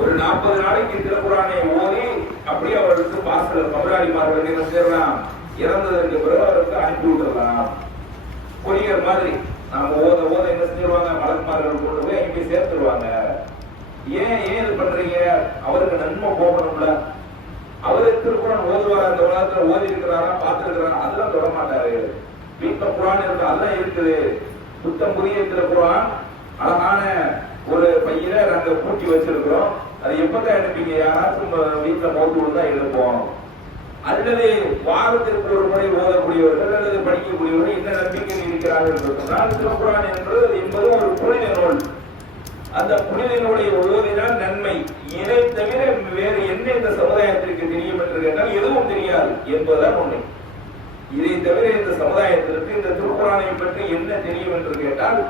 ஒரு 40 நாளைக்கு திருக்குறானை ஓதி அப்படியே அவர்களுக்கு பாஸ்டர் கபராளிமார்களுக்கு என்ன செய்யலாம், இறந்ததற்கு பிறகு அவருக்கு அனுப்பி விட்டுறலாம். கொரியர் மாதிரி நாம ஓத ஓத என்ன செஞ்சிருவாங்க, மலக்குமார்கள் கொண்டு போய் இங்கே சேர்த்துருவாங்க. ஏன் இது பண்றீங்க? அவருக்கு நன்மை போகணும்ல. அவரு திருக்குறான் ஓதுவார், அந்த உலகத்துல ஓதி இருக்கிறாரா, பார்த்துருக்கிறாரா, அதெல்லாம் தொட மாட்டாரு. வீட்டுல குரான் இருக்கு, அதெல்லாம் இருக்குது. புத்தம் புதிய திருக்குறான் அழகான ஒரு பையில நாங்க பூட்டி வச்சிருக்கிறோம். அது எப்பதான் எடுப்பீங்க? யாராச்சும் வீட்டுல மோட்டு விழுந்தா எடுப்போம். அல்லது வாரத்திற்கு ஒரு முறை ஓதக்கூடியவர்கள் அல்லது படிக்கக்கூடியவர்கள் என்ன நம்பிக்கை இருக்கிறார்கள் என்று சொன்னால், திருக்குறான் என்பது ஒரு புனித நூல். அந்த புனித நூலை ஓதினால் நன்மை. இதை தவிர வேறு என்ன இந்த சமுதாயத்திற்கு தெரியும் என்று கேட்டால் எதுவும் தெரியாது என்பதுதான் உண்மை. இதை தவிர இந்த சமுதாயத்திற்கு இந்த திருக்குறானை பற்றி என்ன தெரியும் என்று கேட்டால்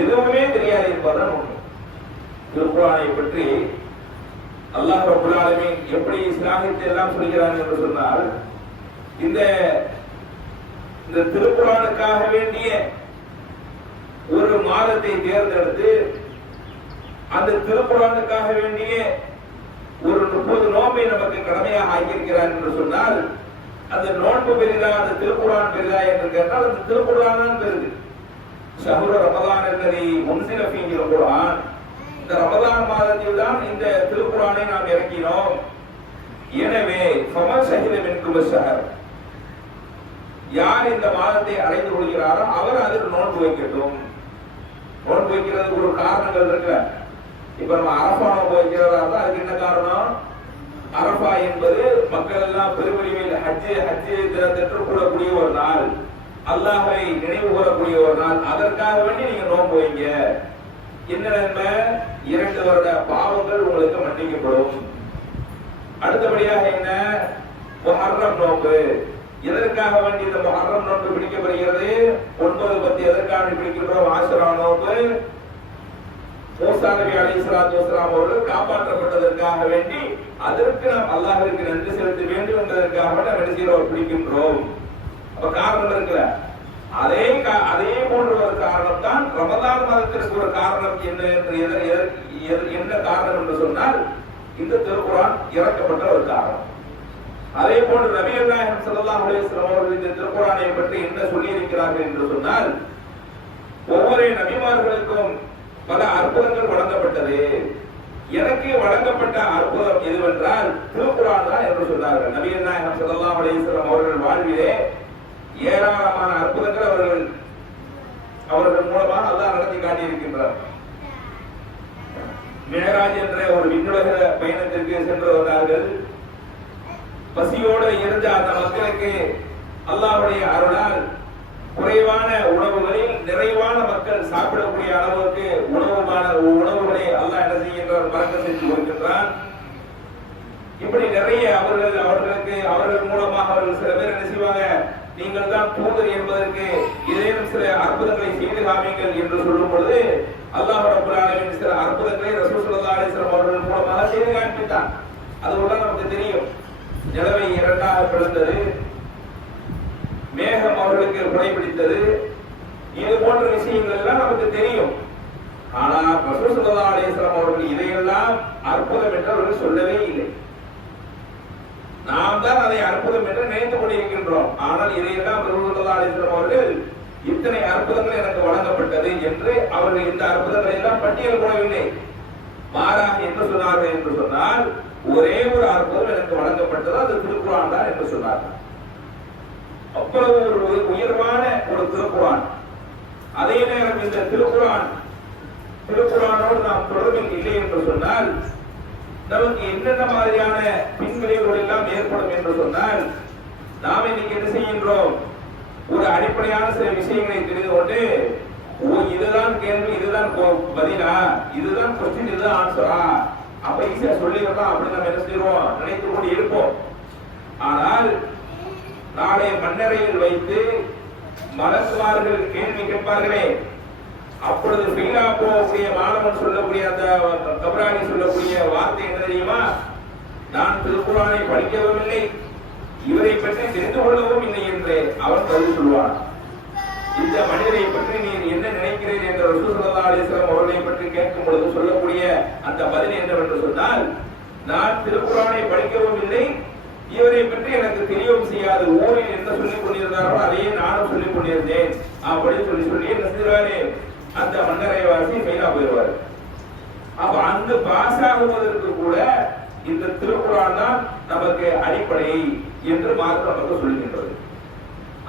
எதுவுமே தெரியாது என்பதுதான் உண்மை. திருக்குறானை பற்றி அல்லாஹ் ரப்பல் ஆலமீன் எப்படி இஸ்லாமியத்தை எல்லாம் சொல்கிறான் என்று சொன்னால், இந்த திருக்குறானுக்காக வேண்டிய ஒரு மாதத்தை தேர்ந்தெடுத்து அந்த திருக்குறானுக்காக வேண்டிய ஒரு 30 நோன்பை நமக்கு கடமையாக ஆகியிருக்கிறார் என்று சொன்னால், அந்த நோன்பு பெரிதா அந்த திருக்குறான் பெரிதா என்று கேட்டால் அந்த திருக்குறான் தான் பெரிது. ஷஹ்ரு ரமலான் என்பதை உன்சில ஃபீஹில் குர்ஆன், இந்த ரமலான் மாதத்தில் தான் இந்த திருக்குறானை நாம் இறக்கினோம். எனவே ஃபமன் ஷஹித மின்கும் ஷஹர், யார் இந்த மாதத்தை அடைந்து கொள்கிறாரோ அவர் அதற்கு நோன்பு வைக்கட்டும். நோன்பு வைக்கிறதுக்கு ஒரு காரணங்கள் இருக்கு. இப்ப நம்ம அரஃபா நோன்பு வைக்கிறதா இருந்தா அதுக்கு என்ன காரணம்? அரஃபா என்பது மக்கள் எல்லாம் பெருவெளியில் ஹஜ்ஜு தினத்தன்று கூடக்கூடிய ஒரு நாள், அல்லாஹ்வை நினைவு கூறக்கூடிய ஒரு நாள். அதற்காக வேண்டி நீங்க நோன்பு வைங்க. என்ன நன்மை? 2 வருட பாவங்கள் உங்களுக்கு மன்னிக்கப்படும். அடுத்தபடியாக என்ன? முஹர்ரம் நோன்பு. எதற்காக வேண்டி இந்த முஹர்ரம் நோன்பு பிடிக்கப்படுகிறது? 9, 10 எதற்காக பிடிக்கின்றோம்? ஆஷுரா நோன்பு. மூசா நபி அலைஹிஸ்ஸலாத்து வஸலாம் அவர்கள் காப்பாற்றப்பட்டதற்காக வேண்டி அதற்கு நாம் அல்லாஹ்விற்கு நன்றி செலுத்த வேண்டும் என்பதற்காக நாம் என்ன பிடிக்கின்றோம். அப்ப காரணம் இருக்குல்ல. அதே போன்ற ஒரு காரணம் தான் ரமலான் மாதத்திற்கு ஒரு காரணம். என்ன காரணம் என்று சொன்னால், இந்த திருக்குரான் இறக்கப்பட்ட ஒரு காரணம். அதே போன்று நபிகள் நாயகம் ஸல்லல்லாஹு அலைஹி வஸல்லம் அவர்கள் இந்த திருக்குரானை பற்றி என்ன சொல்லி இருக்கிறார்கள் என்று சொன்னால், ஒவ்வொரு நபிமார்களுக்கும் பல அற்புதங்கள் வழங்கப்பட்டது. எனக்கு வழங்கப்பட்ட அற்புதம் எதுவென்றால் திருக்குரான் தான் என்று சொன்னார்கள். நபிகள் நாயகம் ஸல்லல்லாஹு அலைஹி வஸல்லம் அவர்கள் வாழ்விலே ஏராளமான அற்புதங்கள் அவர்கள் மூலமாக அல்லாஹ் நடத்தி காட்டியிருக்கின்றார். மேராஜ் என்ற ஒரு விண்ணுலக பயணத்திற்கு சென்று வந்தார்கள். பசியோடு இருந்த அந்த மக்களுக்கு அல்லாஹ்வுடைய அருளால் குறைவான உணவுகளில் நிறைவான மக்கள் சாப்பிடக்கூடிய அளவுக்கு உணவுகளை அல்லாஹ் என்ன செய்கின்றார்? பறக்கச் செய்து கொடுக்கின்றான். இப்படி நிறைய அவர்கள் மூலமாக அவர்கள் சில பேர் என்ன செய்வாங்க, நீங்கள் தான் தூதர் என்பதற்கு ஏதேனும் சில அற்புதங்களை செய்து காமிங்கள் என்று சொல்லும் பொழுது அல்லாஹ் ரப்பல் ஆலமீன் சில அற்புதங்களை ரசூல் ஸல்லல்லாஹு அலைஹி வஸல்லம் அவர்கள் மூலமாக செய்து காண்பித்தார். அதுதான் நமக்கு தெரியும். நிலவை 2ஆக பிளந்தது, மேகம் அவர்களுக்கு குடைபிடித்தது, இது போன்ற விஷயங்கள் எல்லாம் நமக்கு தெரியும். ஆனால் ரசூல் ஸல்லல்லாஹு அலைஹி வஸல்லம் அவர்கள் இதையெல்லாம் அற்புதம் என்று அவர்கள் சொல்லவே இல்லை. நாம் தான் அதை அற்புதம் என்று நினைத்துக் கொண்டிருக்கின்றோம். ஆனால் இதையெல்லாம் ரசூல் ஸல்லல்லாஹு அலைஹி வஸல்லம் அவர்கள் இத்தனை அற்புதங்கள் எனக்கு வழங்கப்பட்டது என்று அவர்கள் இந்த அற்புதங்களை எல்லாம் பட்டியல் போடவில்லை. மாறாக என்ன சொன்னார்கள் என்று சொன்னால், ஒரே ஒரு அற்புதம் எனக்கு வழங்கப்பட்டது, அது திருக்குரான் தான் என்று சொன்னார்கள். அவ்வளவு ஒரு உயர்வான ஒரு திருக்குரான். அதே நேரம் இந்த திருக்குரானோடு நாம் தொடர்பில் இல்லை என்று சொன்னால் நமக்கு என்னென்ன மாதிரியான பின்விளைவுகள் எல்லாம் ஏற்படும் என்று சொன்னால், நாம் இன்னைக்கு என்ன செய்கின்றோம்? ஒரு அடிப்படையான சில விஷயங்களை தெரிந்து கொண்டு, இதுதான் கேள்வி, இதுதான் பதிலா, இதுதான் கொஸ்டின், இதுதான் ஆன்சரா, அப்ப ஈஸியா சொல்லிடலாம் அப்படி நம்ம என்ன செய்வோம், நினைத்துக் கொண்டு இருப்போம். ஆனால் நாளை மண்ணறையில் வைத்து மலக்குமார்கள் கேள்வி கேட்பார்களே, அப்பொழுது ஃபெயிலா போகக்கூடிய மாணவன் சொல்லக்கூடிய அந்த கபராணி சொல்லக்கூடிய வார்த்தை என்ன தெரியுமா? நான் திருக்குரானை படிக்கவும் இல்லை, இவரை பற்றி தெரிந்து கொள்ளவும் இல்லை என்று அவன் பதில் சொல்வான். இந்த மனிதரை பற்றி நீர் என்ன நினைக்கிறீர் என்று ரசூல் ஸல்லல்லாஹு அலைஹி வஸல்லம் அவர்களை பற்றி கேட்கும் பொழுது சொல்லக்கூடிய அந்த பதில் என்னவென்று சொன்னால், நான் திருக்குறானை படிக்கவும் இல்லை, இவரை பற்றி எனக்கு தெரியவும் செய்யாது, ஊரில் என்ன சொல்லிக் கொண்டிருந்தாரோ அதையே நானும் சொல்லிக் கொண்டிருந்தேன் அப்படின்னு சொல்லி என்ன செய்வாரு, அந்த மன்னரை வாசி மெயினா போயிடுவாரு. அப்ப அங்கு பாஸ் ஆகுவதற்கு கூட இந்த திருக்குறான் தான் நமக்கு அடிப்படை என்று மாத்திரம் நமக்கு சொல்லுகின்றது.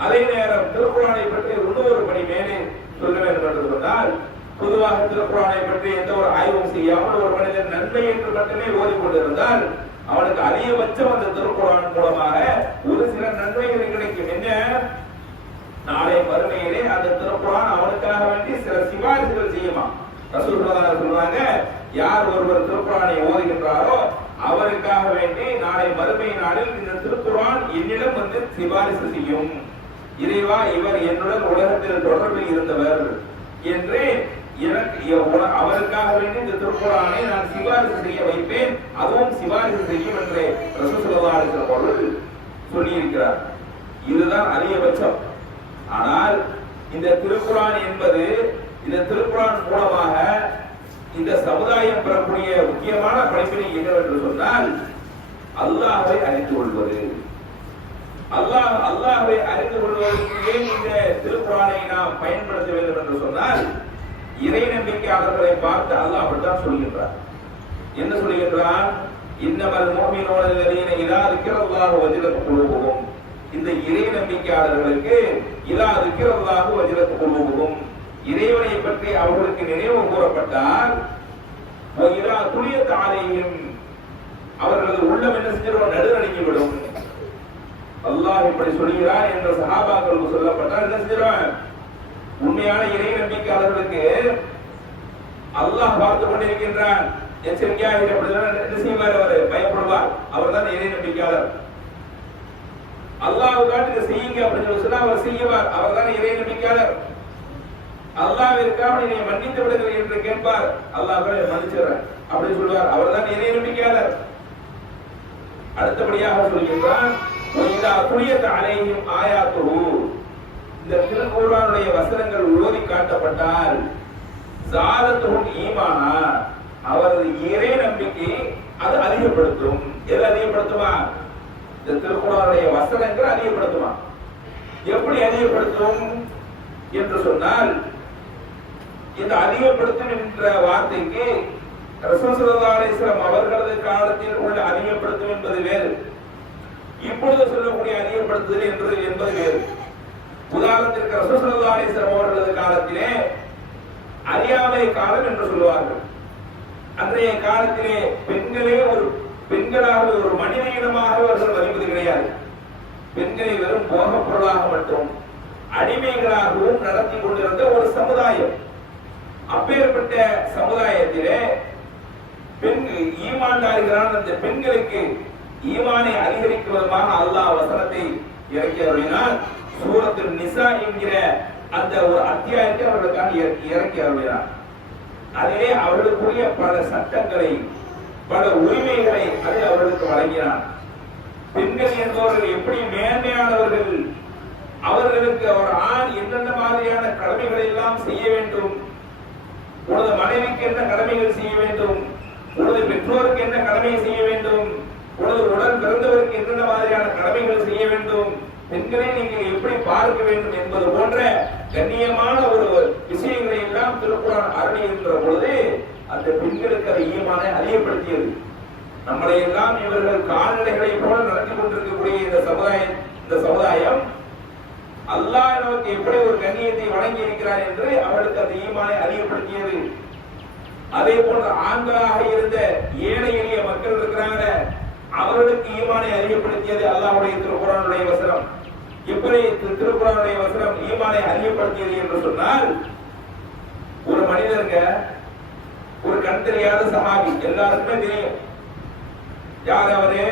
அதே நேரம் திருக்குறானை பற்றி இன்னொரு படி மேலே சொல்ல வேண்டும் என்று சொன்னால், பொதுவாக திருக்குறானை பற்றி எந்த ஒரு ஆய்வும் செய்யாமல் ஒரு மனிதன் நன்மை என்று மட்டுமே ஓடிக்கொண்டிருந்தால் அவனுக்கு அதிகபட்சம் அந்த திருக்குறான் மூலமாக ஒரு சில நன்மைகள் கிடைக்கும். என்ன, நாளை மறுமையிலே அந்த திருக்குறான் அவனுக்காக வேண்டி சில சிபாரிசுகள் செய்யுமா. ரசூலுல்லாஹி சொல்றாங்க, யார் ஒருவர் திருக்குறானை ஓதுகின்றாரோ அவருக்காக வேண்டி நாளை மறுமை நாளில் இந்த திருக்குறான் என்னிடம் வந்து சிபாரிசு செய்யும். இறைவா, இவர் என்னுடன் உலகத்தில் தொடர்பில் இருந்தவர் என்று அவருக்காக வேண்டி இந்த திருக்குறானை நான் சிபாரிசு செய்ய வைப்பேன், அதுவும் சிபாரிசு செய்யும் என்று ரசூலுல்லாஹி ஸல்லல்லாஹு அலைஹி வஸல்லம் அவர்கள் சொல்லி இருக்கிறார். இதுதான் அதிகபட்சம். ஆனால் இந்த திருக்குறான் என்பது, இந்த திருக்குறான் மூலமாக இந்த சமுதாயம் பெறக்கூடிய முக்கியமான படிப்பினை என்னவென்று சொன்னால், அல்லாஹ்வை அறிந்து கொள்வது. அல்லாஹ்வை அறிந்து கொள்வதற்கு ஏன் இந்த திருக்குறானை நாம் பயன்படுத்த வேண்டும் என்று சொன்னால், இறை நம்பிக்கையாளர்களை பார்த்து அல்லாஹ் அப்படித்தான் சொல்கின்றார். என்ன சொல்கின்றான், இன்னமல் முஃமினூன அல்லதீன இதா ذிக்ரல்லாஹு வஜிலத் குலூபுஹும். இந்த இறை நம்பிக்கையாளர்களுக்கு இதா ذிக்ரல்லாஹு வஜிலத் குலூபுஹும், இறைவனை பற்றி அவர்களுக்கு நினைவு கூறப்பட்டால் இதா துலியத் அலைஹிம், அவர்களது உள்ளம் என்ன செஞ்சிடும், நடுநடுங்கிவிடும். அல்லாஹ் இப்படி சொல்கிறார் என்ற சஹாபாக்களுக்கு சொல்லப்பட்டால் என்ன செஞ்சிடும், உண்மையான இறை நம்பிக்கையாளர்களுக்கு அல்லாஹ் பார்த்து கொண்டிருக்கின்றான், எச்சரிக்கையாக என்ன செய்வார், அவர் பயப்படுவார். அவர் தான் இறை நம்பிக்கையாளர். அல்லாஹ்வுக்காக இதை செய்யுங்க அப்படின்னு சொன்னா அவர் செய்வார். அவர் தான் இறை நம்பிக்கையாளர். அல்லாஹ்விற்காக நீ மன்னித்து விடுங்கள் என்று கேட்பார், அல்லாஹ் மன்னிச்சுறேன் அப்படின்னு சொல்வார். அவர் தான் இறை நம்பிக்கையாளர். அடுத்தபடியாக சொல்கின்றான், துலியத் அலைஹிம் ஆயாத்துஹு, இந்த திருக்குர்ஆனுடைய வசனங்கள் ஓதி காட்டப்பட்டால் ஜாதத்துஹும் ஈமானா, அவரது இறை நம்பிக்கை அது அதிகப்படுத்தும். எது அதிகப்படுத்துமா, இந்த திருக்குர்ஆனுடைய வசனங்கள் அதிகப்படுத்துமா. எப்படி அதிகப்படுத்தும் என்று சொன்னால், இந்த அதிகப்படுத்தும் என்ற வார்த்தைக்கு ரசூல் ஸல்லல்லாஹு அலைஹி வஸல்லம் அவர்களது காலத்தில் உள்ள அதிகப்படுத்தும் என்பது வேறு, இப்பொழுது சொல்லக்கூடிய அதிகப்படுத்துதல் என்பது வேறு. உதாரணத்திற்கு ரசூல் ஸல்லல்லாஹு அலைஹி வஸல்லம் அவர்களது காலத்திலே அறியாமை காலம் என்று சொல்வார்கள். அன்றைய காலத்திலே பெண்களே ஒரு பெண்களாக ஒரு மனித இனமாக அவர்கள் மதிப்பது கிடையாது. பெண்களை வெறும் போகப் பொருளாக மட்டும் அடிமைகளாகவும் நடத்தி கொண்டிருந்த ஒரு சமுதாயம். அப்பேற்பட்ட சமுதாயத்திலே பெண்கள் ஈமான்தாரிகளான அந்த பெண்களுக்கு ஈமானை அதிகரிக்கும் விதமாக அல்லாஹ் வசனத்தை இறக்கி அருளினார். சூரத்துல் நிசா என்கிற அந்த ஒரு அத்தியாயத்தை அவர்களுக்காக இறக்கி அருளினார். அதிலே அவர்களுக்குரிய பல சட்டங்களை, பல உரிமைகளை அதை அவர்களுக்கு வழங்கினார். பெண்கள் என்பவர்கள் எப்படி மேன்மையானவர்கள், அவர்களுக்கு ஒரு ஆண் என்னென்ன மாதிரியான கடமைகளை எல்லாம் செய்ய வேண்டும், உனது மனைவிக்கு என்ன கடமைகள் செய்ய வேண்டும், உனது பெற்றோருக்கு என்ன கடமை செய்ய வேண்டும், உனது உடன் பிறந்தவருக்கு என்னென்ன மாதிரியான கடமைகள் செய்ய வேண்டும், பெண்களை நீங்கள் எப்படி பார்க்க வேண்டும் என்பது போன்ற கண்ணியமான ஒரு விஷயங்களை எல்லாம் திருக்குர்ஆன் அருளியிருக்கிற பொழுது அந்த பெண்களுக்கு அதை ஈமானை அதிகப்படுத்தியது. நம்மளை எல்லாம் இவர்கள் கால்நடைகளை போல நடத்தி கொண்டிருக்கக்கூடிய இந்த சமுதாயம் அல்லாஹ் நமக்கு எப்படி ஒரு கண்ணியத்தை வழங்கி இருக்கிறார் என்று அவர்களுக்கு அந்த ஈமானை அதிகப்படுத்தியது. அதே போன்ற ஆண்களாக இருந்த ஏழை எளிய மக்கள் இருக்கிறாங்க, அவர்களுக்கு ஈமானை அதிகப்படுத்தியது அல்லாஹ்வுடைய திருக்குர்ஆனுடைய வசனம். எப்படி திருக்குர்ஆனுடைய வசனம் ஈமானை அதிகப்படுத்தியது என்று சொன்னால், ஒரு மனிதருக்கு ஒரு கண் தெரியாத சஹாபி, எல்லாருக்குமே தெரியும் யார் அவரு,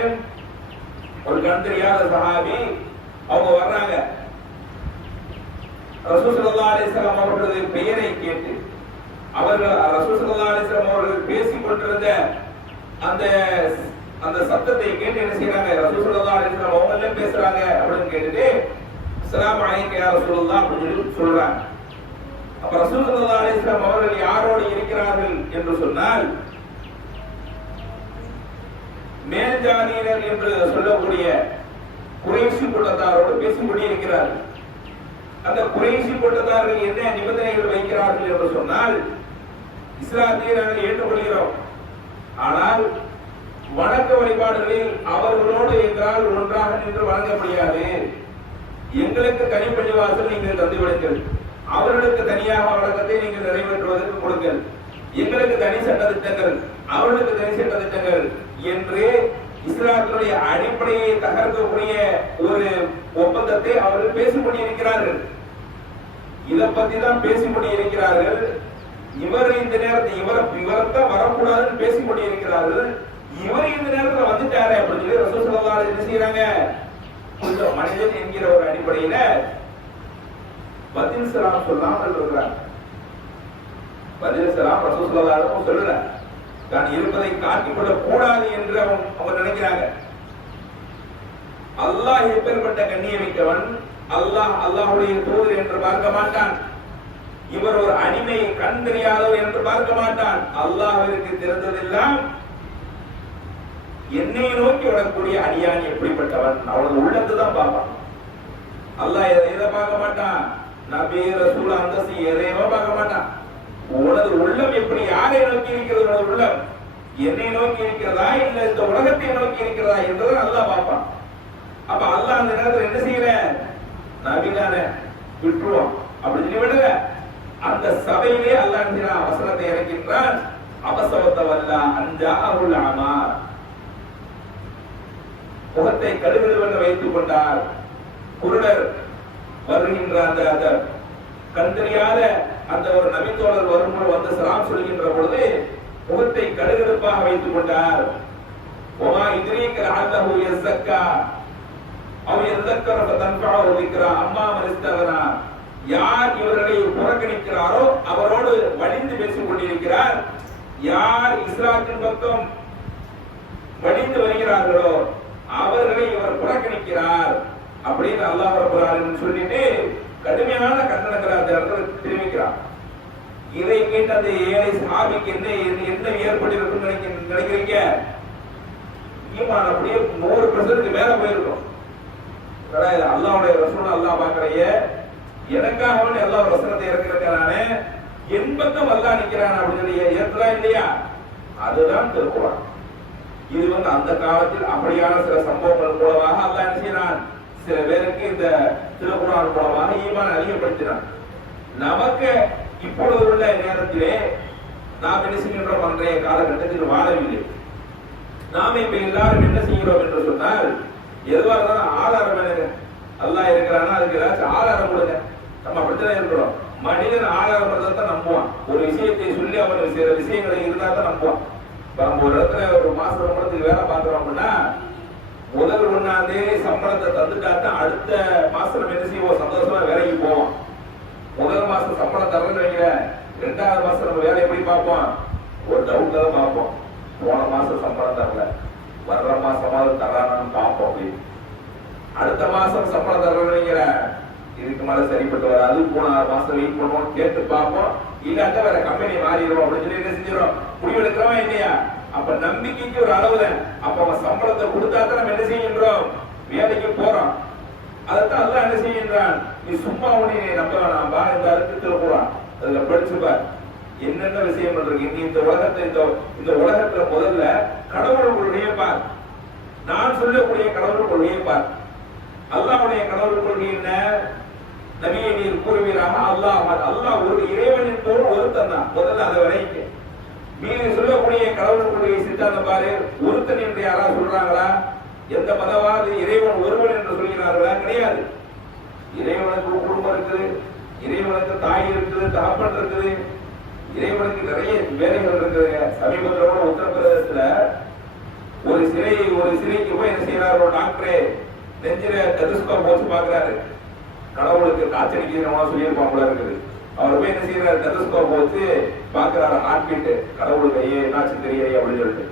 ஒரு கண் தெரியாத சஹாபி. அவங்க வர்றாங்க, ரசூல் ஸல்லல்லாஹு அலைஹி வஸல்லம் அவர்களது பெயரை கேட்டு அவர்கள் ரசூல் ஸல்லல்லாஹு அலைஹி வஸல்லம் அவர்கள் பேசிக் கொண்டிருந்த அந்த சத்தத்தை கேட்டு என்ன செய்யறாங்க, ரசூல் ஸல்லல்லாஹு அலைஹி வஸல்லம் அவங்க எல்லாம் பேசுறாங்க அப்படின்னு கேட்டுட்டு அஸ்ஸலாமு அலைக்கும் யா ரசூலுல்லாஹ் அப்படின்னு சொல்றாங்க. அப்ப ரசூல் ஸல்லல்லாஹு அலைஹி வஸல்லம் அவர்கள் யாரோடு இருக்கிறார்கள் என்று சொன்னால், மேல்ஜாதியினர் என்று சொல்லக்கூடிய குறைஷி கூட்டத்தாரோடு பேசிக் கொண்டிருக்கிறார். அந்த குறைஷி கூட்டத்தார்கள் என்ன நிபந்தனைகள் வைக்கிறார்கள் என்று சொன்னால், இஸ்லாத்தை நாங்கள் ஏற்றுக்கொள்கிறோம், ஆனால் வணக்க வழிபாடுகளில் அவர்களோடு எங்களால் ஒன்றாக நின்று வணங்க முடியாது. எங்களுக்கு தனிப்பள்ளிவாசல் நீங்கள் தந்துவிடுங்கள், அவர்களுக்கு தனியாக வழக்கத்தை நீங்கள் நிறைவேற்றுவதற்கு கொடுங்கள், எங்களுக்கு தனி சட்டத்திட்டங்கள், அவர்களுக்கு தனி சட்டத்திட்டங்கள் என்று இஸ்லாத்தினுடைய அடிப்படையை தகர்க்கக்கூடிய ஒரு ஒப்பந்தத்தை அவர்கள் பேசிக் கொண்டிருக்கிறார்கள். இதை பத்தி தான் பேசிக் கொண்டிருக்கிறார்கள். இவர் இந்த நேரத்தில் இவர்தான் வரக்கூடாதுன்னு பேசிக் கொண்டிருக்கிறார்கள். இவர் இந்த நேரத்தில் வந்துட்டாரு அப்படின்னு சொல்லி ரசூல் ஸல்லல்லாஹு அலைஹி வஸல்லம் என்ன செய்யறாங்க, கொஞ்சம் மனிதன் என்கிற ஒரு அடிப்படையில பதில் சலாம் சொல்லாமல் இருக்கிறார். பதில் சலாம் ரசூல் ஸல்லல்லாஹு அலைஹி வஸல்லம் சொல்லல, தான் இருப்பதை காட்டிக் கொள்ள கூடாது என்று அவங்க நினைக்கிறாங்க. அல்லாஹ் எப்பேற்பட்ட கண்ணியமிக்கவன், அல்லாஹ்வுடைய தூதர் என்று பார்க்க மாட்டான். இவர் ஒரு அடிமை கண் தெரியாதவர் என்று பார்க்க மாட்டான். அல்லாஹ்விற்கு தெரிந்ததெல்லாம் என்னை நோக்கி வரக்கூடிய அடியான் எப்படிப்பட்டவன், அவனது உள்ளத்தை தான் பார்ப்பான். அல்லாஹ் எதை பார்க்க மாட்டான், நபி ரசூல் அந்தஸ்து எதையோ பார்க்க மாட்டான். உனது உள்ளம் எப்படி, யாரை நோக்கி இருக்கிறது, உனது உள்ளம் என்னை நோக்கி இருக்கிறதா இல்ல இந்த உலகத்தை நோக்கி இருக்கிறதா என்றதை அல்லாஹ் பார்ப்பான். அப்ப அல்லாஹ் அந்த நேரத்தில் என்ன செய்யல, நபிதானே விட்டுருவோம் அப்படி சொல்லி விடுற. அந்த சபையிலே அல்லாஹ் வசனத்தை இறக்கின்றான், அபசவத்தவல்லா அஞ்சா அருள் ஆமா, முகத்தை கடுகடுவென்று வைத்துக் கொண்டார். குருடர் வருகின்ற அந்த கண்டறியாத அந்த ஒரு நபித்தோழர் வரும்போது வந்து சலாம் சொல்கின்ற பொழுது முகத்தை கடுகடுப்பாக வைத்துக் கொண்டார். ஒமா இத்ரீக லஅல்லஹு யஸக்கா அவ் யذكر فتنفعه ذكرى அம்மா மரிஸ்தவனா, யார் இவர்களை புறக்கணிக்கிறாரோ அவரோடு வலிந்து பேசிக் கொண்டிருக்கிறார். யார் இஸ்லாத்தின் பக்கம் வலிந்து வருகிறார்களோ அவர்களை இவர் புறக்கணிக்கிறார் அப்படின்னு அல்லாஹ் ரப்பல் ஆலமீன் சொல்லிட்டு கடுமையான கண்டனங்களை அந்த இடத்துல தெரிவிக்கிறார். இதை கேட்ட அந்த ஏழை சஹாபிக்கு என்ன ஏற்பட்டிருக்கும் நினைக்கிறீங்க? ஈமான் அப்படியே 100% மேல போயிருக்கும். அல்லாஹ்வுடைய ரசூல் அல்லாஹ் பார்க்கறைய எனக்காக அல்லாஹ் வசனத்தை இறக்கிறானே, என் பக்கம் அல்லாஹ் நிக்கிறான் அப்படின்னு ஏற்கலாம் இல்லையா? அதுதான் திருக்குர்ஆன். இது அந்த காலத்தில் அப்படியான சில சம்பவங்கள் மூலமாக அல்லாஹ் என்ன செய்யறான், சில பேருக்கு இந்த திருக்குர்ஆன் மூலமாக ஈமான் அதிகப்படுத்தினான். நமக்கு இப்பொழுது உள்ள நேரத்திலே நாம் என்ன செய்கின்றோம், அன்றைய காலகட்டத்தில் வாழவில்லை. நாம் இப்ப எல்லாரும் என்ன செய்கிறோம் என்று சொன்னால், எதுவாக இருந்தாலும் ஆதாரம் எனக்கு அல்லாஹ் இருக்கிறான்னா அதுக்கு ஏதாச்சும் ஆதாரம் கொடுங்க. நம்ம அப்படித்தான் இருக்கிறோம். மனிதன் ஆதாரம் தான் நம்புவான். ஒரு விஷயத்தை சொல்லி அவனுக்கு சில விஷயங்களை இருந்தா தான் நம்புவான். நம்ம ஒரு இடத்துல ஒரு மாசம் சம்பளத்துக்கு வேலை பார்க்கிறோம் அப்படின்னா முதல் 1ஆம் தேதி சம்பளத்தை தந்துட்டா தான் அடுத்த மாசம் நம்ம என்ன செய்வோம், சந்தோஷமா வேலைக்கு போவோம். முதல் மாசம் சம்பளம் தரணும்னு வைக்கிற, 2வது மாசம் நம்ம வேலை எப்படி பார்ப்போம், ஒரு டவுட்ல தான் பார்ப்போம். போன மாசம் சம்பளம் தரல, வர்ற மாசமாவது தரானான்னு பார்ப்போம். அப்படி அடுத்த மாசம் சம்பளம் தரணும்னு வைக்கிற, இதுக்கு மேல சரிப்பட்டு வராது, போன 6 மாசம் வெயிட் பண்ணுவோம், கேட்டு பார்ப்போம். இல்லாட்ட வேற கம்பெனி மாறிடுவோம் அப்படின்னு சொல்லி என்ன செஞ்சிடும், முடிவெடுக்கிறோம் இல்லையா? அப்ப நம்பிக்கைக்கு ஒரு அளவுல அப்ப அவன் சம்பளத்தை கொடுத்தா தான் நம்ம என்ன செய்கின்றோம், வேலைக்கு போறோம். அதைத்தான் அல்லாஹ் என்ன செய்கின்றான், நீ சும்மா உன்னை நம்ப வேணாம் பா, இந்த அர்த்தத்துல போறான். அதுல படிச்சுப்பார் என்னென்ன விஷயம் இருக்கு. இந்த உலகத்தை இந்த உலகத்துல முதல்ல கடவுளுடைய பார், நான் சொல்லக்கூடிய கடவுளுடைய பார். அல்லாஹ்வுடைய கடவுள் கொள்கை என்ன, நபியை நீர் கூறுவீராக அல்லாஹ் ஒரு இறைவனின் போல் ஒருத்தன் தான். முதல்ல அதை வரைக்க மீறி சொல்லக்கூடிய கடவுள் கொள்கையை சித்தாந்தம் பாரு. ஒருத்தன் என்று யாராவது சொல்றாங்களா? எந்த மதவாது இறைவன் ஒருவன் என்று சொல்கிறார்களா? கிடையாது. இறைவனுக்கு குடும்பம் இருக்குது, இறைவனுக்கு தாய் இருக்குது, தகப்பன் இருக்குது, இறைவனுக்கு நிறைய வேலைகள் இருக்குதுங்க. சமீபத்தில் உத்தரப்பிரதேசத்துல ஒரு சிறைக்கு போய் என்ன செய்யறாரு, ஒரு டாக்டரே நெஞ்சில டெலிஸ்கோப் போச்சு பாக்குறாரு. கடவுளுக்கு காய்ச்சலிக்கு சொல்லியிருப்பான் போல இருக்குது. அவர் போய் என்ன செய்யறாரு, டெலிஸ்கோப் வச்சு பாக்குறாரு ஹார்ட் பீட். கடவுள் கையே என்னாச்சு தெரியலையே அப்படின்னு சொல்லிட்டு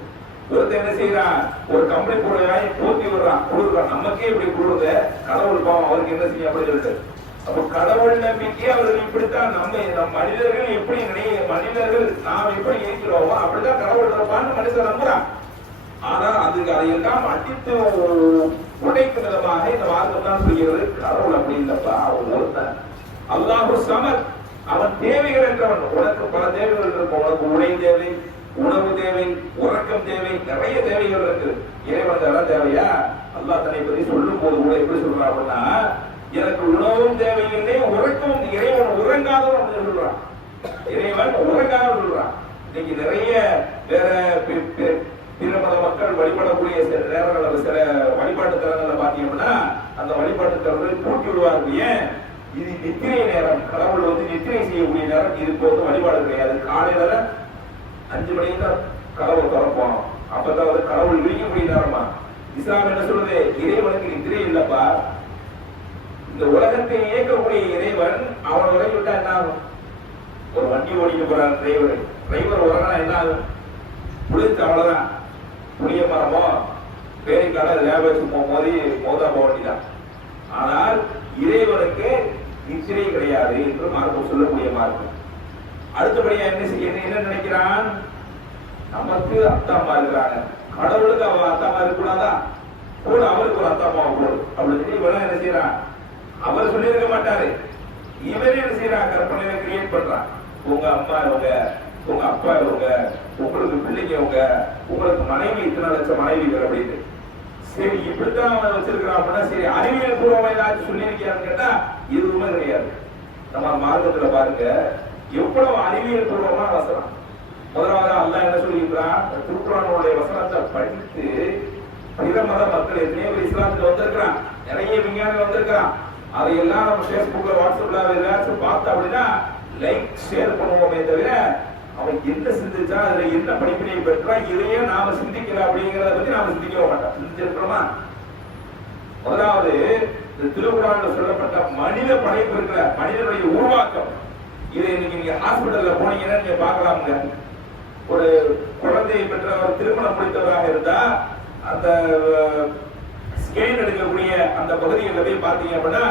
ஒருத்தர் என்ன செய்யறான், ஒரு கம்பெனி போடுறான், போத்தி விடுறான், கொடுக்குறான். நமக்கே இப்படி கொடுங்க, கடவுள் பாவம் அவருக்கு என்ன செய்ய அப்படின்னு சொல்லிட்டு. அப்ப கடவுள் நம்பிக்கை அவர்கள் இப்படித்தான். நம்ம மனிதர்கள் எப்படி மனிதர்கள் நாம் எப்படி இருக்கிறோமோ அப்படித்தான் கடவுள் இருப்பான்னு மனுஷன் நம்புறான். ஆனா அந்த அதுக்கு அதையெல்லாம் அடித்து உடைக்கும் விதமாக இந்த மார்க்கம் தான் சொல்கிறது கடவுள் அப்படி இல்லப்பா, அவன் ஒருத்தன் அல்லாஹு சமத், அவன் தேவைகள் என்றவன். உனக்கு பல தேவைகள் இருக்கும். உனக்கு உடை தேவை, உணவு தேவை, உறக்கம் தேவை, நிறைய தேவைகள் இருக்கு. இறைவன் எல்லாம் தேவையா? அல்லாஹ் தன்னை பற்றி சொல்லும் போது கூட எப்படி சொல்றான் அப்படின்னா, எனக்கு உணவும் தேவையில்லை, உறக்கவும். இறைவன் உறங்காதவன் அப்படின்னு சொல்றான். இறைவன் உறங்காதவன் சொல்றான். இன்னைக்கு நிறைய வேற பிற மத மக்கள் வழிபடக்கூடிய சில நேரங்களில் சில வழிபாட்டு தலங்களை பார்த்தீங்கன்னா அந்த வழிபாட்டு தலங்களை பூட்டி விடுவார்கள். ஏன்? இது நித்திரை நேரம், கடவுள் வந்து நித்திரை செய்யக்கூடிய நேரம். இதுக்கு வந்து வழிபாடு கிடையாது. காலையில 5 மணிக்கு தான் கடவுளை திறப்போம், அப்பதான் வந்து கடவுள் விழிக்கக்கூடிய நேரமா. இஸ்லாம் என்ன சொல்றது? இறைவனுக்கு நித்திரை இல்லப்பா. இந்த உலகத்தை இயக்கக்கூடிய இறைவன் அவன் உலகி விட்டா என்ன ஆகும்? ஒரு வண்டி ஓடிக்க போறான் டிரைவர் உலகனா என்ன ஆகும்? புளிச்சு அவ்வளவுதான். புளிய மரமோ பேரிக்கால லேபர்ஸ் போகும்போது மோதா போக வேண்டிதான். ஆனால் இறைவனுக்கு நிச்சரை கிடையாது என்று மார்க்கம் சொல்லக்கூடிய மார்க்கம். அடுத்தபடியா என்ன நினைக்கிறான்? நமக்கு அத்தா அம்மா இருக்கிறாங்க, கடவுளுக்கு அவ அத்தா அம்மா இருக்கக்கூடாதா? கூட அவருக்கு ஒரு அத்தா அம்மா போடு அப்படின்னு சொல்லி இவெல்லாம் என்ன செய்யறான்? அவர் சொல்லியிருக்க மாட்டாரு, இவரே என்ன செய்யறான்? கற்பனையில கிரியேட் பண்றான். உங்க அம்மா இவங்க, உங்க அப்பா இவங்க, உங்களுக்கு பிள்ளைங்க இவங்க, உங்களுக்கு மனைவி இத்தனை லட்சம் மனைவிகள் அப்படின்னு. சரி, இப்படித்தான் அவன் வச்சிருக்கிறான் அப்படின்னா சரி, அறிவியல் பூர்வமா ஏதாச்சும் சொல்லியிருக்கியான்னு கேட்டா எதுவுமே கிடையாது. நம்ம மார்க்கத்துல பாருங்க எவ்வளவு அறிவியல் பூர்வமான வசனம். முதலாவது அல்லாஹ் என்ன சொல்லியிருக்கிறான்? திருக்குர்ஆனுடைய வசனத்தை படித்து பிற மத மக்கள் எத்தனையோ பேர் இஸ்லாத்துல வந்திருக்கிறான், நிறைய விஞ்ஞானிகள் வந்திருக்கிறான். அதையெல்லாம் நம்ம பேஸ்புக்ல வாட்ஸ்அப்ல ஏதாச்சும் பார்த்தா அப்படின்னா லைக் ஷேர் பண்ணுவோமே தவிர அவன் என்ன சிந்திச்சா, அதுல என்ன படிப்பினை பெற்றா, இதையே நாம சிந்திக்கல அப்படிங்கிறத பத்தி நாம சிந்திக்க மாட்டோம். சிந்திச்சிருக்கிறோமா? முதலாவது இந்த திருக்குர்ஆன்ல சொல்லப்பட்ட மனித படைப்பு இருக்கிற மனிதனுடைய உருவாக்கம், இதை இன்னைக்கு நீங்க ஹாஸ்பிட்டல்ல போனீங்கன்னா நீங்க பாக்கலாமுங்க. ஒரு குழந்தையை பெற்ற ஒரு திருமணம் முடித்தவராக இருந்தா அந்த ஸ்கேன் எடுக்கக்கூடிய அந்த பகுதிகளில் போய் பார்த்தீங்க அப்படின்னா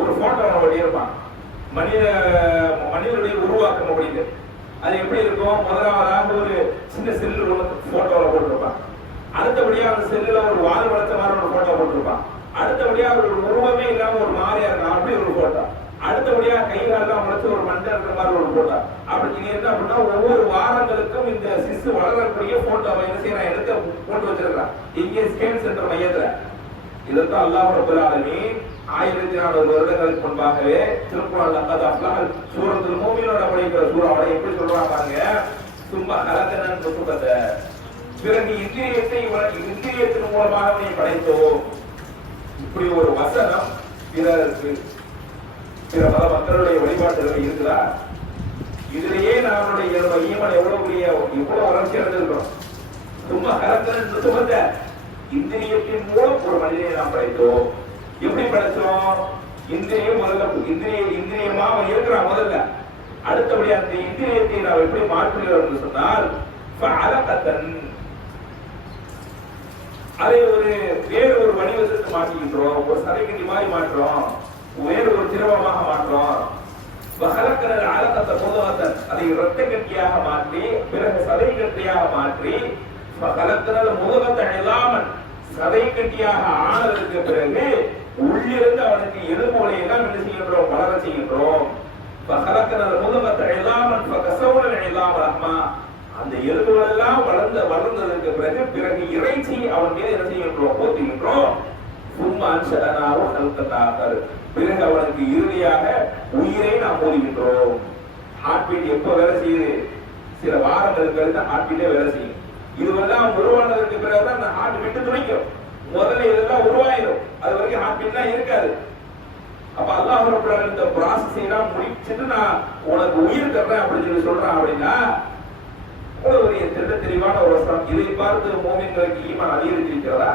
ஒரு போட்டோ இருப்பான், மனிதனுடைய உருவாக்கம் அப்படின்னு. அது எப்படி இருக்கும்? முதலாவதாக ஒரு சின்ன செல்லு போட்டோல போட்டிருப்பான். அடுத்தபடியா அந்த செல்லுல ஒரு வால் வளர்த்த மாதிரி ஒரு போட்டோ போட்டிருப்பான். அடுத்தபடியா ஒரு உருவமே இல்லாம ஒரு மாதிரியா இருக்கான் அப்படி ஒரு போட்டோ. அடுத்தபடியா கைகாலெல்லாம் வளர்த்து ஒரு மண்டல் இருக்கிற மாதிரி ஒரு போட்டோ. அப்படி நீங்க என்ன அப்படின்னா ஒவ்வொரு வாரங்களுக்கும் இந்த சிசு வளரக்கூடிய போட்டோவை என்ன செய்யறான்? எடுத்து போட்டு வச்சிருக்கான் இங்கே ஸ்கேன் சென்டர் மையத்துல. இதற்காக அல்லாஹ் ரப்பல் ஆலமீன் 1400 வருடங்களுக்கு முன்பாகவே திருக்குர்ஆன்ல சூரத்துல் மூமினோட படிக்கிற சூறாவை எப்படி சொல்றாங்க பாருங்க. சும்மா கலக்கனன் நுசுபத, பிறகு இந்திரியத்தின் மூலமாக நீ படைத்தோம். இப்படி ஒரு வசனம் பிற மத மக்களுடைய வழிபாட்டுகள் இருக்குதா? இதுலயே நம்மளுடைய ஈமான் எவ்வளவு வளர்ச்சி அடைந்திருக்கிறோம். சும்மா கலக்கனன் நுசுபத, இந்திரியத்தின் மூலம் ஒரு மனிதனை நாம் படைத்தோம். எப்படி படைச்சோம்? இந்திரியம் முதல்ல இந்திரியமா அவன் இருக்கிறான் முதல்ல. அடுத்தபடி அந்த இந்திரியத்தை நாம் எப்படி மாற்றுகிறோம் என்று சொன்னால் அதை வேறு ஒரு வடிவத்திற்கு மாற்றுகின்றோம். ஒரு சதைக்கட்டி மாதிரி மாற்றோம், வேறு ஒரு திரவமாக மாற்றோம். அலக்கத்தை பொதுவாக அதை இரத்த கட்டியாக மாற்றி பிறகு சதை கட்டியாக மாற்றி முகத்தை இல்லாமல் சதை கட்டியாக ஆனதற்கு பிறகு உள்ளிருந்து அவனுக்கு எலும்புகளை எல்லாம் என்ன செய்கின்றோம்? வளர செய்கின்றோம். அந்த எலும்புகள் எல்லாம் வளர்ந்ததற்கு பிறகு இறைச்சி அவன் மீது என்ன செய்கின்றோம்? போத்துகின்றோம். பிறகு அவனுக்கு இறுதியாக உயிரை நாம் போதுகின்றோம். ஹார்ட் பீட் எப்ப வேலை செய்யுது? சில வாரங்களுக்கு கழித்து ஹார்ட் பீட்டே வேலை செய்யும். இதுவெல்லாம் உருவானதற்கு பிறகுதான் அந்த ஹார்ட் பீட் துடிக்கும். முதல்ல இதெல்லாம் உருவாயிடும், அது வரைக்கும் ஹார்ட் பீட்லாம் இருக்காது. அப்ப அல்லாஹ் ரப்பல் ஆலமீன் இந்த ப்ராசஸ் எல்லாம் முடிச்சிட்டு நான் உனக்கு உயிர் தர்றேன் அப்படின்னு சொல்லி சொல்றான். அப்படின்னா ஒரு தெளிவான ஒரு வசனம். இதை பார்த்து மூமின்களுக்கு ஈமான் அதிகரித்திருக்கிறதா?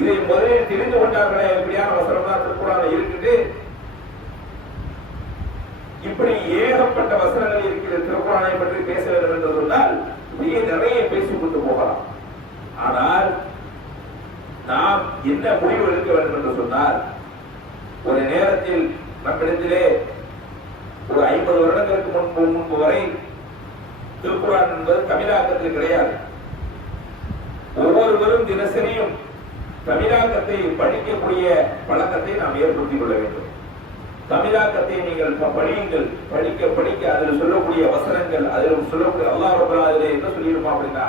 இதை முதலே தெரிந்து கொண்டார்களே எப்படியான வசனம் தான் திருக்குர்ஆன்ல இருக்குது. இப்படி ஏகப்பட்ட வசனங்கள் இருக்கிற திருக்குர்ஆனை பற்றி பேச வேண்டும் என்று சொன்னால் நிறைய பேசிக் கொண்டு போகலாம். ஆனால் நாம் என்ன முடிவு எடுக்க வேண்டும் என்று சொன்னால், ஒரு நேரத்தில் நம்மிடத்திலே ஒரு 50 வருடங்களுக்கு முன்பு வரை திருக்குர்ஆன் என்பது தமிழாக்கத்தில் கிடையாது. ஒவ்வொரு ஒவ்வொருவரும் தினசரியும் தமிழாக்கத்தை படிக்கக்கூடிய பழக்கத்தை நாம் ஏற்படுத்திக் கொள்ள வேண்டும். தமிழாக்கத்தை நீங்கள் படியுங்கள். படிக்க படிக்க அதில் சொல்லக்கூடிய வசனங்கள், அதில் சொல்லக்கூடிய அல்லாஹ் ரப்பல் ஆலமீன் என்ன சொல்லியிருப்பான் அப்படின்னா,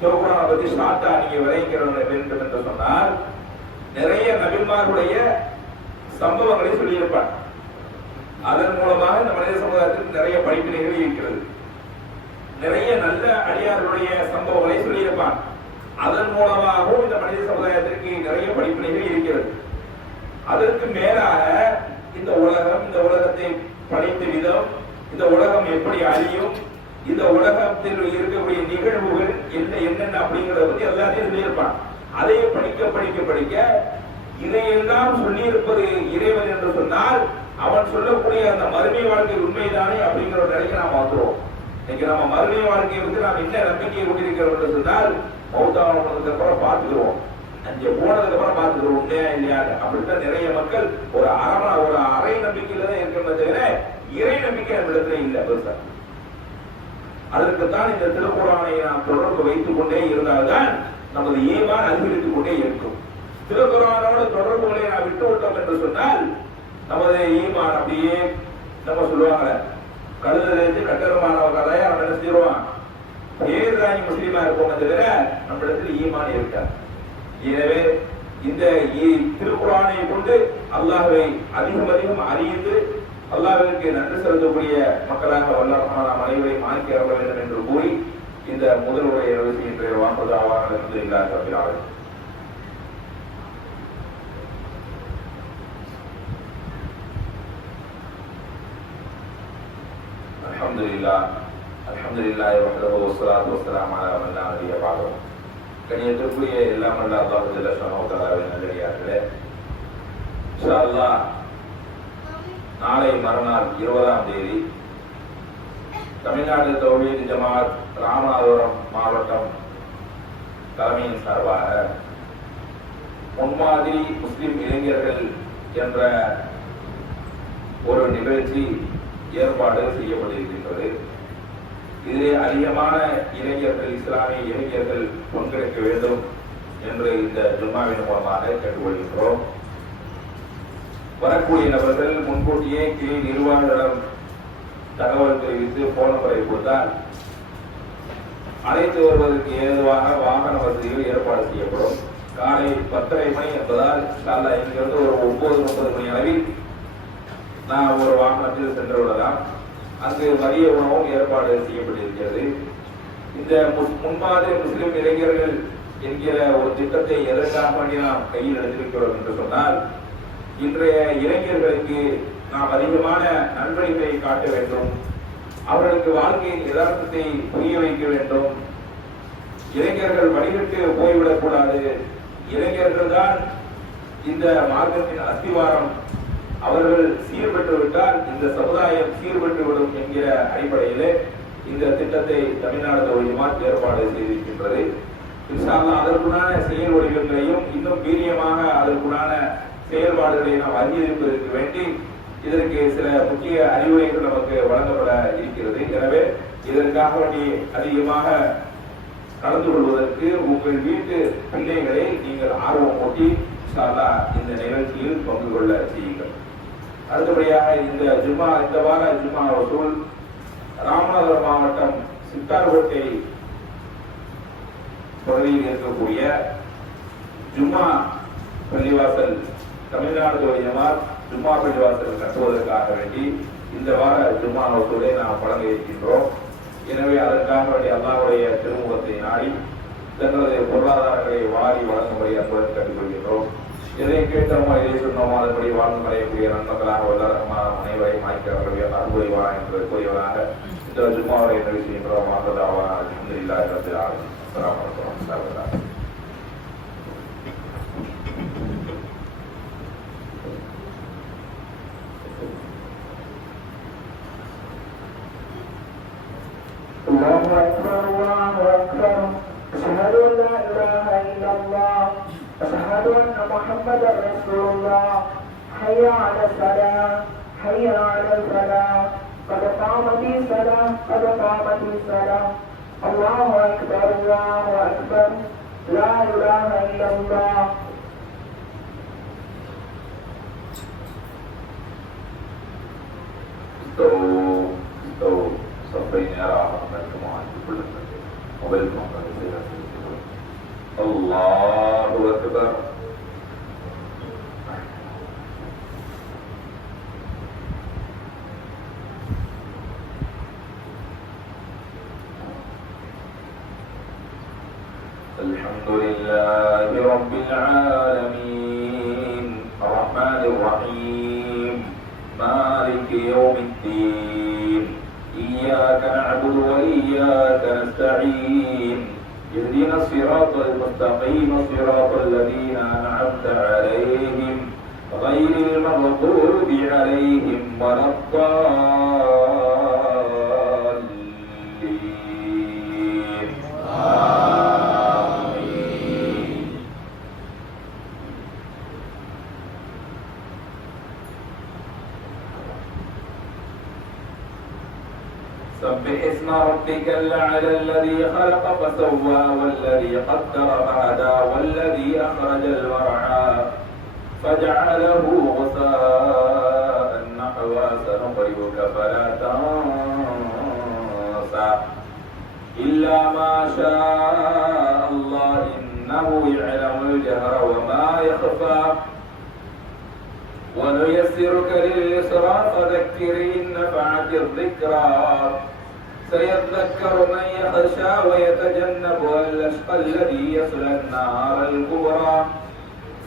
திருக்குர்ஆனை பத்தி ஷார்ட்டா நீங்க விளைவிக்க வேண்டும் என்று சொன்னால் நிறைய நபிமார்களுடைய சம்பவங்களை சொல்லியிருப்பார். அதன் மூலமாக இந்த மனித சமுதாயத்துக்கு நிறைய படிப்பினைகள் இருக்கிறது. நிறைய நல்ல அடியார்களுடைய சம்பவங்களை சொல்லியிருப்பான். அதன் மூலமாகவும் இந்த மனித சமுதாயத்திற்கு நிறைய படிப்பினைகள் இருக்கிறது. அதற்கு மேலாக இந்த உலகம், இந்த உலகத்தை படைத்த விதம், இந்த உலகம் எப்படி அழியும், இந்த உலகத்தில் இருக்கக்கூடிய நிகழ்வுகள் என்னென்ன அப்படிங்கிறத பத்தி எல்லாத்தையும் சொல்லியிருப்பான். அதை படிக்க படிக்க படிக்க இதையெல்லாம் சொல்லியிருப்பது இறைவன் என்று சொன்னால் அவன் சொல்லக்கூடிய அந்த மறுமை வாழ்க்கை உண்மைதானே அப்படிங்கிற ஒரு நிலைக்கு நாம் வந்துருவோம். இன்னைக்கு நம்ம மறுமை வாழ்க்கையை வந்து நாம் என்ன நம்பிக்கையை கொண்டிருக்கிறோம் என்று சொன்னால் மௌத்தானதுக்கு அப்புறம் பார்த்துக்கிறோம், அங்கே போனதுக்கு அப்புறம் பார்த்துக்கிறோம் உண்மையா இல்லையா அப்படித்தான் நிறைய மக்கள் ஒரு அரை நம்பிக்கையில தான் இருக்கிறத தவிர இறை நம்பிக்கை நம்ம இடத்துல இல்லை பெருசா. அதற்குத்தான் இந்த திருக்குர்ஆனை நாம் தொடர்பு வைத்துக் கொண்டே இருந்தால்தான் நமது ஈமான் அதிகரித்துக் கொண்டே இருக்கும். திருக்குர்ஆனோட தொடர்புகளை நாம் விட்டு விட்டோம் என்று சொன்னால் நமது ஈமான் அப்படியே நம்ம சொல்லுவாங்க கழுதை கட்டரமான கதையை அவன் நினைச்சிருவான். பேருதானி முஸ்லீமா இருப்போம் தவிர நம்ம இடத்துல ஈமான் இருக்காது. எனவே இந்த திருக்குர்ஆனை கொண்டு அல்லாஹ்வை அதிகம் அதிகம் அறிந்து அல்லாஹ்விற்கு நன்றி செலுத்தக்கூடிய மக்களாக வல்லரஹ்மான் அனைவரையும் ஆக்கி அருள வேண்டும் என்று கூறி இந்த முதல் உரையை நிறைவேற்றுகின்ற வாக்குதாவான அல்ஹம்துலில்லாஹி ரப்பில் ஆலமீன். அல்ஹம்துலில்லாஹி வஹ்தஹு வஸ்ஸலாத்து வஸ்ஸலாமு அலா மன் லா நபிய்ய பஅதஹு. கண்ணியத்திற்குரிய எல்லாம் வல்ல அல்லாஹ் ஜல்ல ஷஅனஹு தஆலாவின் நல்லடியார்களே, இன்ஷா அல்லாஹ் நாளை மறுநாள் 20ஆம் தேதி தமிழ்நாடு தௌஹீத் ஜமாத் ராமநாதபுரம் மாவட்டம் தலைமையின் சார்பாக முன்மாதிரி முஸ்லிம் இளைஞர்கள் என்ற ஒரு நிகழ்ச்சி ஏற்பாடு செய்யப்பட்டிருக்கின்றது. இதிலே அதிகமான இளைஞர்கள், இஸ்லாமிய இளைஞர்கள் பங்கெடுக்க வேண்டும் என்று இந்த ஜும்மாவின் மூலமாக கேட்டுக்கொள்கின்றோம். வரக்கூடிய நபர்கள் முன்கூட்டியே கிளை நிர்வாகிகளிடம் தகவல் தெரிவித்து போன முறை கொடுத்தால் அழைத்து வருவதற்கு ஏதுவாக வாகன வசதிகள் ஏற்பாடு செய்யப்படும். காலை 10:30 மணி என்பதால் இங்கிருந்து ஒரு 9:30 மணி அளவில் நாம் ஒரு வாகனத்தில் சென்று விடலாம். அங்கு மதிய உணவும் ஏற்பாடு செய்யப்பட்டிருக்கிறது. இந்த முன்மாதிரி முஸ்லிம் இளைஞர்கள் என்கிற ஒரு திட்டத்தை எதற்காக வேண்டி நாம் கையில் எடுத்திருக்கிறோம் என்று சொன்னால், இன்றைய இளைஞர்களுக்கு நாம் அதிகமான நன்மைகளை காட்ட வேண்டும், அவர்களுக்கு வாழ்க்கையின் யதார்த்தத்தை புரிய வைக்க வேண்டும். இளைஞர்கள் வழிவிட்டு போய்விடக்கூடாது. இளைஞர்கள் தான் இந்த மார்க்கத்தின் அஸ்திவாரம். அவர்கள் சீர்பெற்று விட்டால் இந்த சமுதாயம் சீர்பெற்றுவிடும் என்கிற அடிப்படையிலே இந்த திட்டத்தை தமிழ்நாடு தௌஹீத் ஜமாத் ஏற்பாடு செய்திருக்கின்றது. இன்ஷா அல்லாஹ் அதற்குண்டான செயல் வடிவங்களையும் இன்னும் வீரியமாக அதற்குண்டான செயல்பாடுகளை நாம் அங்கீகரிப்பதற்கு வேண்டி இதற்கு சில முக்கிய அறிவுரைகள் நமக்கு வழங்கப்பட இருக்கிறது. எனவே இதற்காக வேண்டி அதிகமாக கலந்து கொள்வதற்கு உங்கள் வீட்டு பிள்ளைகளை நீங்கள் ஆர்வம் ஊட்டி இன்ஷா அல்லாஹ் இந்த நிகழ்ச்சியில் பங்கு கொள்ள செய்யுங்கள். அடுத்தபடியாக இந்த வார ஜும்மா வசூல் ராமநாதபுரம் மாவட்டம் சித்தார்கோட்டை பகுதியில் இருக்கக்கூடிய ஜும்மா பள்ளிவாசல் தமிழ்நாடு தௌஹீத் ஜமாத் ஜும்மா பள்ளிவாசல் கட்டுவதற்காக வேண்டி இந்த வார ஜும்மா வசூலை நாம் வழங்க இருக்கின்றோம். எனவே அதற்காக வேண்டிய அல்லாஹ்வுடைய திருமுகத்தை நாடி தங்களது பொருளாதாரங்களை வாரி வழங்கும்படி அன்புடன் கேட்டுக்கொள்கின்றோம். எதை கேட்டோமோ எதை சொன்னோமோ அதன்படி வாழ்ந்து மறையக்கூடிய நன்மக்களாக வல்லரஹ்மான் அனைவரையும் ஆக்கியவர்களுடைய அன்புரிவான் என்று கூறியவனாக இந்த ஜும்மாவை நிறைவு செய்கின்றோம். மாததாவான அல்ஹம்துலில்லாஹி ரப்பில் ஆலமீன். அஸ்ஸலாமு அலைக்கும் வரஹ்மத்துல்லாஹி. அல்லாஹு அக்பர் அல்லாஹு அக்பர். அஷ்ஹது அன் லா இலாஹ இல்லல்லாஹ் அஷ்ஹது அன்ன முஹம்மதர் ரசூலுல்லாஹ். ஹய்யா அலல் ஸலாஹ் ஹய்யா அலல் ஃபலாஹ். قد قامت الصلاة قد قامت الصلاة. الله أكبر الله أكبر لا إله إلا الله. استووا صفين يراهم الجماعة كل وبلكم الله أكبر. الحمد لله رب العالمين الرحمن الرحيم مالك يوم الدين إياك نعبد وإياك نستعين اهدنا الصراط المستقيم صراط الذين أنعمت عليهم غير المغضوب عليهم ولا الضالين. سبح اسم ربك الأعلى الذي خلق فسوى والذي قدر فهدى والذي أخرج المرعى فجعله غثاء نحوا سنقرئك فلا تنسى إلا ما شاء الله إنه يعلم الجهر وما يخفى ونيسرك لليسرى فذكر إن نفعت الذكرى سيذكر من يخشى ويتجنبها الأشقى الذي يصلى النار الكبرى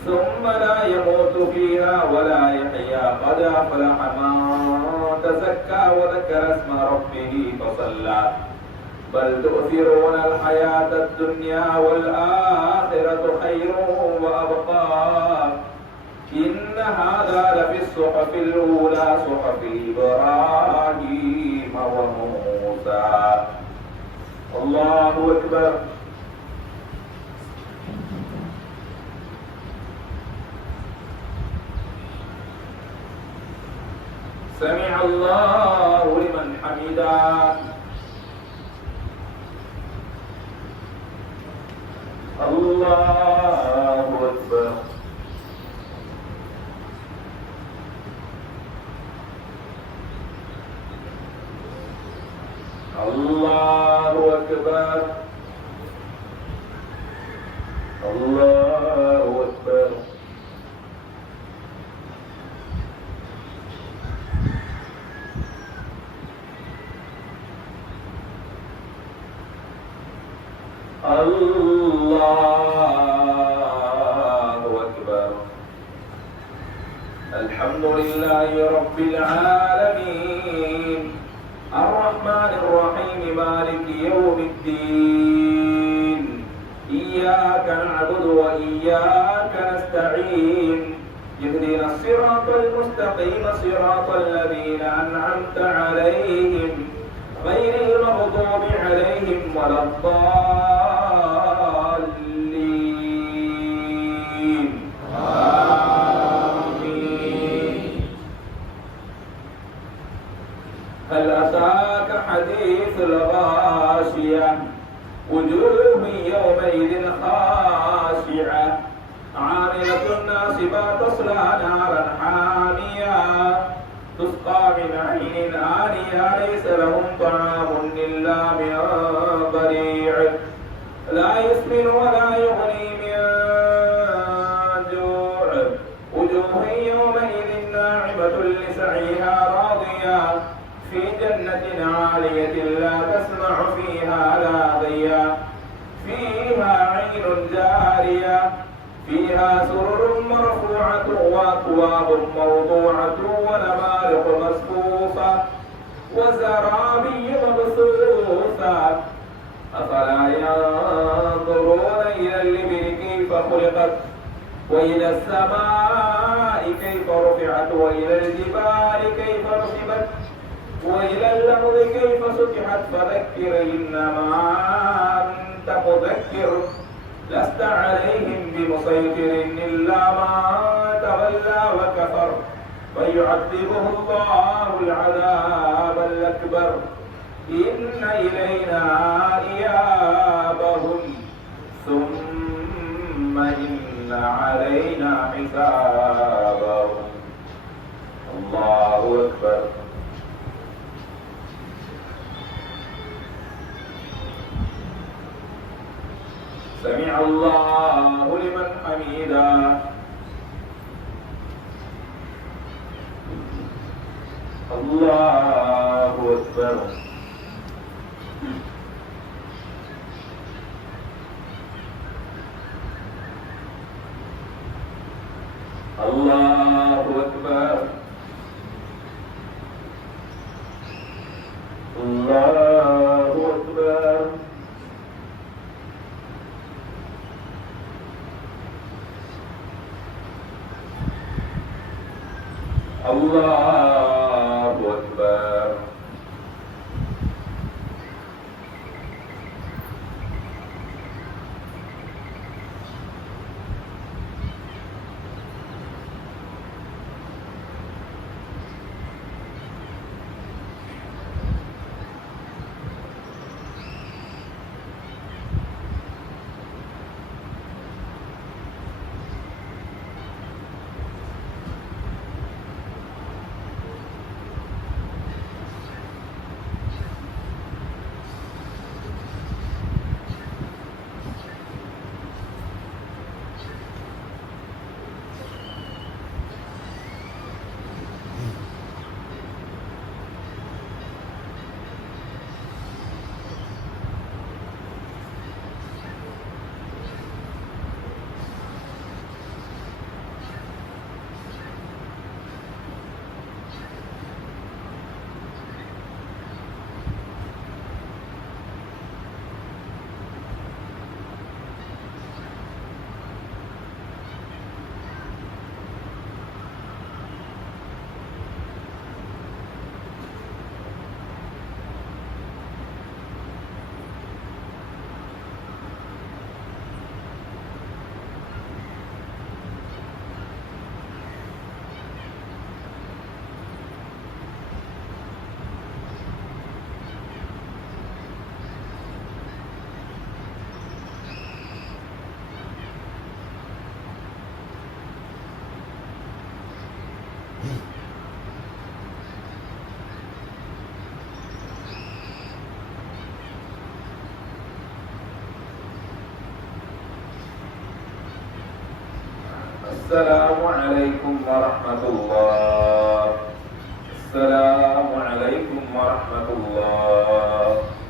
ثم لا يموت فيها ولا يحيا قد أفلح من تزكى وذكر اسم ربه فصلى بل تؤثرون الحياة الدنيا والآخرة خير وأبقى إن هذا لفي الصحف الأولى صحف إبراهيم وموسى. الله أكبر. سمع الله لمن حمده. الله أكبر. الله أكبر. الله أكبر. الله أكبر. الحمد لله رب العالمين الرحمن الرحيم مالك يوم الدين إياك نعبد وإياك نستعين اهدنا الصراط المستقيم صراط الذين أنعمت عليهم غير المغضوب عليهم ولا الضالين. آمين. هل أتاك حديث الغاشية وجوه يومئذ خاشعة عاملة ناصبة تصلى نارا حامية تسقى من عين آنية ليس لهم طعام إلا من ضريع لا يسمن ولا يغني من جوع وجوه يومئذ ناعمة لسعيها راضية في جنة عالية لا تسمع فيها لاغية فيها عين جارية فيها سرر مرفوعة وأكواب موضوعة ونمارق مصفوفة وزرابي مبثوثة أفلا ينظرون إلى الإبل كيف خلقت وإلى السماء كيف رفعت وإلى الجبال كيف نصبت وإلى الأرض كيف سطحت فذكر إنما أنت مذكر لست عليهم بمسيطر إلا من تولى وكفر فيعذبه الله العذاب الأكبر إن إلينا إيابهم ثم حسابهم. الله أكبر. سمع الله لمن حمده. الله أكبر. الله أكبر. الله أكبر. الله أكبر. السلام عليكم ورحمة الله. السلام عليكم ورحمة الله.